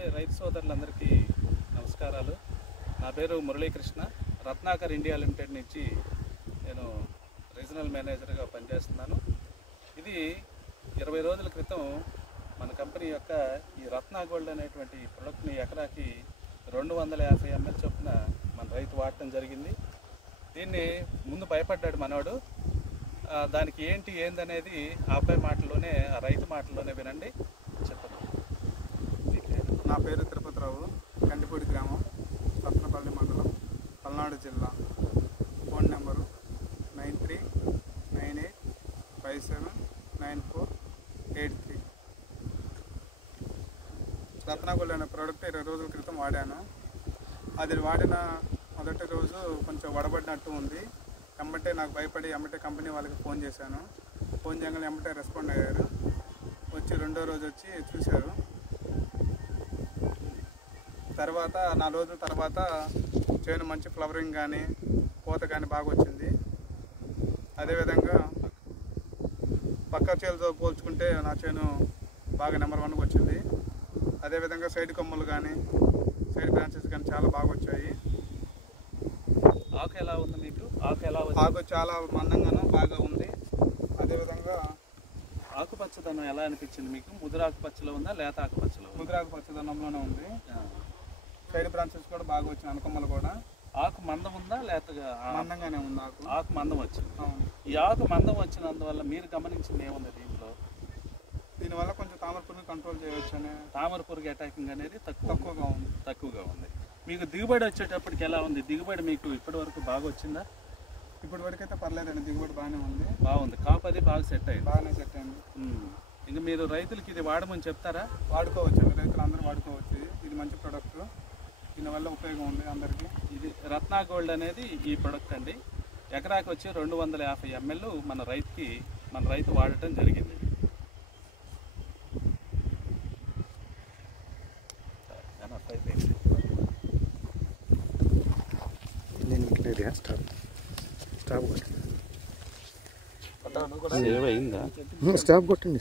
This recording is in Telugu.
నమస్తే రైతు సోదరులందరికీ నమస్కారాలు. నా పేరు మురళీకృష్ణ. రత్నాకర్ ఇండియా లిమిటెడ్ నుంచి నేను రీజనల్ మేనేజర్గా పనిచేస్తున్నాను. ఇది 20 రోజుల క్రితం మన కంపెనీ యొక్క ఈ రత్నా గోల్డ్ అనేటువంటి ప్రొడక్ట్ని ఎకరాకి 250 ml చొప్పున మన రైతు వాడటం జరిగింది. దీన్ని ముందు భయపడ్డాడు మనోడు. దానికి ఏందనేది ఆ అబ్బాయి మాటల్లోనే, ఆ రైతు మాటల్లోనే వినండి. చెప్పండి. నా పేరు తిరుపతిరావు, కందిపూడి గ్రామం, సత్తనపల్లి మండలం, పల్నాడు జిల్లా. Phone number 9398579483. రత్నా గోల్డ్ అనే ప్రోడక్ట్ 20 రోజుల క్రితం వాడాను. అది వాడిన మొదటి రోజు కొంచెం వడబడినట్టు ఉంది. ఎమ్మటే నాకు భయపడి కంపెనీ వాళ్ళకి ఫోన్ చేశాను. ఫోన్ చేయగానే ఎమ్మటే రెస్పాండ్ అయ్యారు. వచ్చి రెండో రోజు వచ్చి చూశారు. తర్వాత 4 రోజుల తర్వాత చేను మంచి ఫ్లవరింగ్ కానీ పూత కానీ బాగా వచ్చింది. అదేవిధంగా పక్క చేనుతో పోల్చుకుంటే నా చేను బాగా నెంబర్ 1కి వచ్చింది. అదేవిధంగా సైడ్ కొమ్మలు కానీ సైడ్ బ్రాంచెస్ కానీ చాలా బాగా వచ్చాయి. ఆకు ఎలా ఉంది మీకు? ఆకు చాలా మందంగాను బాగా ఉంది. అదేవిధంగా ఆకుపచ్చదనం ఎలా అనిపించింది మీకు? ముదురు ఆకుపచ్చలో ఉందా, లేత ఆకుపచ్చలో? ముదురు ఆకుపచ్చదనంలోనే ఉంది. సైడ్ బ్రాంచెస్ కూడా బాగా వచ్చినాయి, అనుకొమ్మలు కూడా. ఆకు మందం ఉందా, లేతగా? మందంగానే ఉంది. ఆకు మందం వచ్చింది. ఈ ఆకు మందం వచ్చినందువల్ల మీరు గమనించింది ఏముంది దీనివల్ల కొంచెం తామర పురుగు కంట్రోల్ చేయవచ్చు అనే. తామర పురుగు అటాకింగ్ అనేది తక్కువగా ఉంది. మీకు దిగుబడి వచ్చేటప్పటికి ఎలా ఉంది? దిగుబడి మీకు ఇప్పటి వరకు బాగా వచ్చిందా? ఇప్పటి వరకు అయితే పర్లేదండి, దిగుబడి బాగానే ఉంది. బాగుంది. కాపు అది బాగా సెట్ అయింది. బాగానే సెట్ అయింది. ఇంకా మీరు రైతులకి ఇది వాడమని చెప్తారా? వాడుకోవచ్చు, రైతులు అందరూ వాడుకోవచ్చు. ఇది మంచి ప్రోడక్ట్, దీనివల్ల ఉపయోగం ఉంది అందరికీ. ఇది రత్నా గోల్డ్ అనేది ఈ ప్రొడక్ట్ అండి. ఎకరాకి వచ్చి 250 ml మన రైతు వాడటం జరిగింది. స్టాప్ కొట్టండి.